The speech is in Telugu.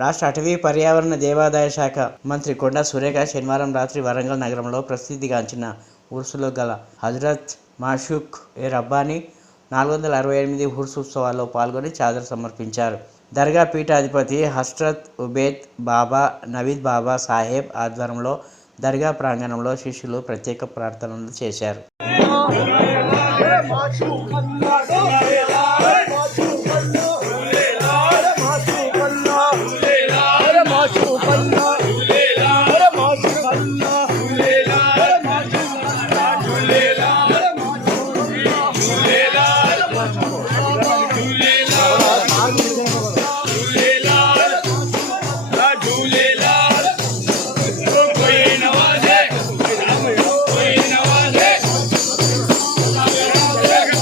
రాష్ట్ర అటవీ పర్యావరణ దేవాదాయ శాఖ మంత్రి కొండా సురేఖ శనివారం రాత్రి వరంగల్ నగరంలో ప్రసిద్ధిగాంచిన ఉర్సులో గల హజరత్ మాషూక్ ఏ రబ్బాని నాలుగు వందల అరవై ఎనిమిది హుర్స్ ఉత్సవాల్లో పాల్గొని చాదర సమర్పించారు. దర్గా పీఠాధిపతి హస్రత్ ఉబేద్ బాబా నవీద్ బాబా సాహెబ్ ఆధ్వర్యంలో దర్గా ప్రాంగణంలో శిష్యులు ప్రత్యేక ప్రార్థనలు చేశారు. Hallelujah.